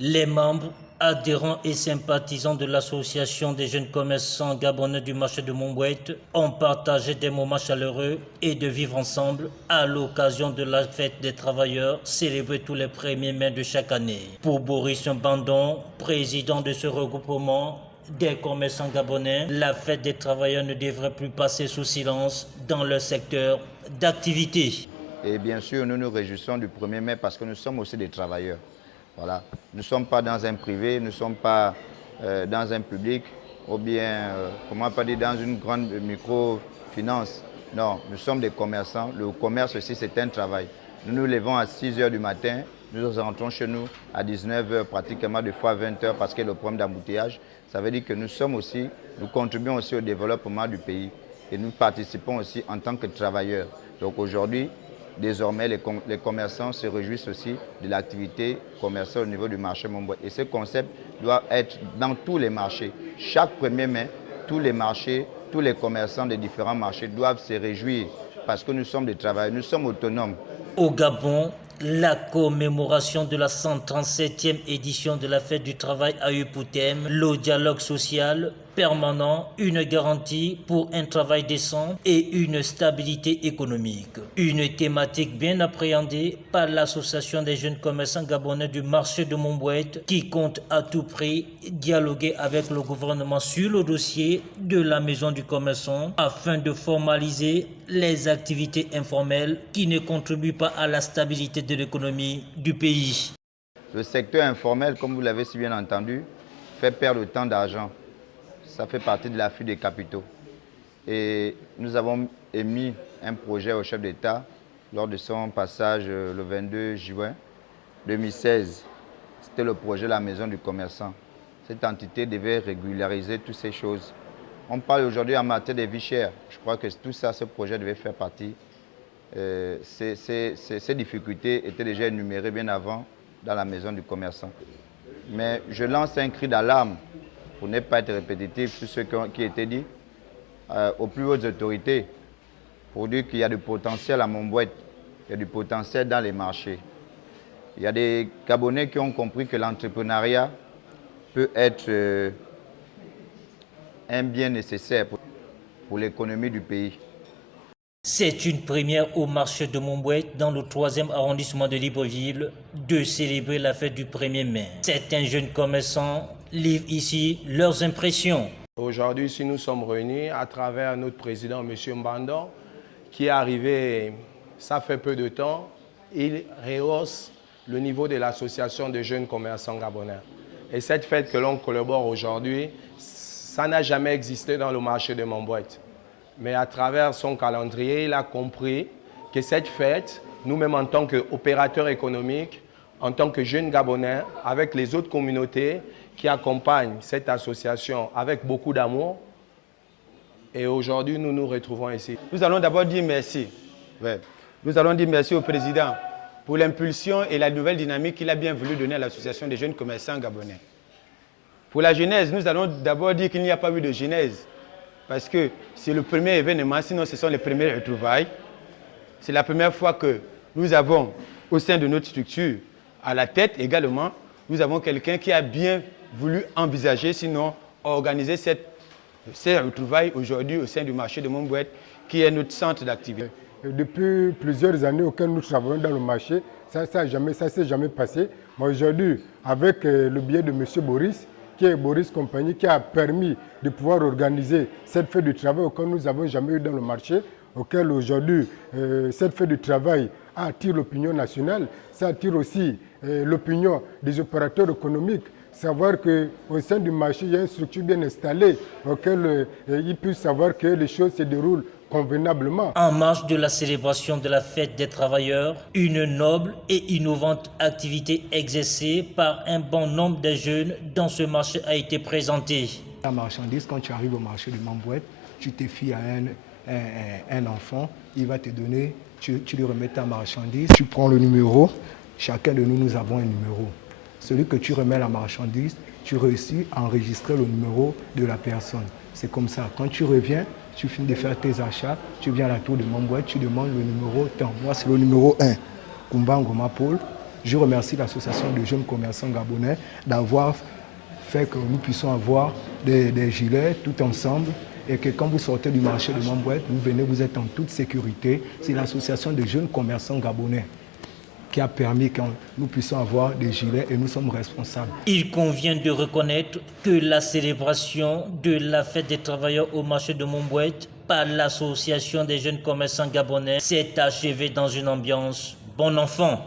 Les membres, adhérents et sympathisants de l'association des jeunes commerçants gabonais du marché de Montbouette ont partagé des moments chaleureux et de vivre ensemble à l'occasion de la fête des travailleurs célébrée tous les 1er mai de chaque année. Pour Boris Bandon, président de ce regroupement des commerçants gabonais, la fête des travailleurs ne devrait plus passer sous silence dans leur secteur d'activité. Et bien sûr, nous nous réjouissons du 1er mai parce que nous sommes aussi des travailleurs. Voilà. Nous ne sommes pas dans un privé, nous ne sommes pas dans un public ou bien, comment pas dire, dans une grande microfinance. Non, nous sommes des commerçants. Le commerce aussi, c'est un travail. Nous nous levons à 6 h du matin, nous rentrons chez nous à 19 h, pratiquement des fois 20 h parce qu'il y a le problème d'embouteillage. Ça veut dire que nous contribuons aussi au développement du pays et nous participons aussi en tant que travailleurs. Donc aujourd'hui, désormais, les commerçants se réjouissent aussi de l'activité commerciale au niveau du marché Montbouette. Et ce concept doit être dans tous les marchés. Chaque 1er mai, tous les marchés, tous les commerçants des différents marchés doivent se réjouir parce que nous sommes des travailleurs, nous sommes autonomes. Au Gabon, la commémoration de la 137e édition de la fête du travail a eu pour thème le dialogue social permanent, une garantie pour un travail décent et une stabilité économique. Une thématique bien appréhendée par l'association des jeunes commerçants gabonais du marché de Montbouette qui compte à tout prix dialoguer avec le gouvernement sur le dossier de la maison du commerçant afin de formaliser les activités informelles qui ne contribuent pas à la stabilité de l'économie du pays. Le secteur informel, comme vous l'avez si bien entendu, fait perdre autant d'argent. Ça fait partie de la fuite des capitaux. Et nous avons émis un projet au chef d'État lors de son passage le 22 juin 2016. C'était le projet de la maison du commerçant. Cette entité devait régulariser toutes ces choses. On parle aujourd'hui en matière de vie chère. Je crois que tout ça, ce projet devait faire partie. Ces difficultés étaient déjà énumérées bien avant dans la maison du commerçant. Mais je lance un cri d'alarme pour ne pas être répétitif sur ce qui a été dit aux plus hautes autorités pour dire qu'il y a du potentiel à Montbouette, il y a du potentiel dans les marchés. Il y a des Gabonais qui ont compris que l'entrepreneuriat peut être un bien nécessaire pour l'économie du pays. C'est une première au marché de Montbouette, dans le 3e arrondissement de Libreville, de célébrer la fête du 1er mai. Certains jeunes commerçants livrent ici leurs impressions. Aujourd'hui, ici, nous sommes réunis à travers notre président, M. Mbandon, qui est arrivé, ça fait peu de temps, il rehausse le niveau de l'association des jeunes commerçants gabonais. Et cette fête que l'on collabore aujourd'hui, ça n'a jamais existé dans le marché de Montbouette. Mais à travers son calendrier, il a compris que cette fête, nous-mêmes en tant qu'opérateurs économiques, en tant que jeunes Gabonais, avec les autres communautés qui accompagnent cette association avec beaucoup d'amour, et aujourd'hui, nous nous retrouvons ici. Nous allons d'abord dire merci. Ouais. Nous allons dire merci au président pour l'impulsion et la nouvelle dynamique qu'il a bien voulu donner à l'association des jeunes commerçants gabonais. Pour la genèse, nous allons d'abord dire qu'il n'y a pas eu de genèse. Parce que c'est le premier événement, sinon ce sont les premières retrouvailles. C'est la première fois que nous avons, au sein de notre structure, à la tête également, nous avons quelqu'un qui a bien voulu envisager, sinon organiser ces retrouvailles aujourd'hui au sein du marché de Montbouette, qui est notre centre d'activité. Depuis plusieurs années auxquelles nous travaillons dans le marché, ça ne s'est jamais passé. Mais aujourd'hui, avec le biais de M. Boris, qui est Boris Compagnie, qui a permis de pouvoir organiser cette fête du travail auquel nous n'avons jamais eu dans le marché, auquel aujourd'hui cette fête du travail attire l'opinion nationale, ça attire aussi l'opinion des opérateurs économiques. Savoir qu'au sein du marché, il y a une structure bien installée auquel ils puissent savoir que les choses se déroulent convenablement. En marge de la célébration de la fête des travailleurs, une noble et innovante activité exercée par un bon nombre de jeunes dans ce marché a été présentée. La marchandise, quand tu arrives au marché de Montbouette, tu te fies à un enfant, il va te donner, tu lui remets ta marchandise, tu prends le numéro, chacun de nous avons un numéro. Celui que tu remets la marchandise, tu réussis à enregistrer le numéro de la personne. C'est comme ça, quand tu reviens, tu finis de faire tes achats, tu viens à la tour de Montbouette, tu demandes le numéro tant. Moi, c'est le numéro 1, Kumba Ngoma Paul. Je remercie l'association des jeunes commerçants gabonais d'avoir fait que nous puissions avoir des gilets tout ensemble et que quand vous sortez du marché de Mambouette, vous venez, vous êtes en toute sécurité. C'est l'association des jeunes commerçants gabonais qui a permis que nous puissions avoir des gilets et nous sommes responsables. Il convient de reconnaître que la célébration de la fête des travailleurs au marché de Mambouette par l'association des jeunes commerçants gabonais s'est achevée dans une ambiance bon enfant.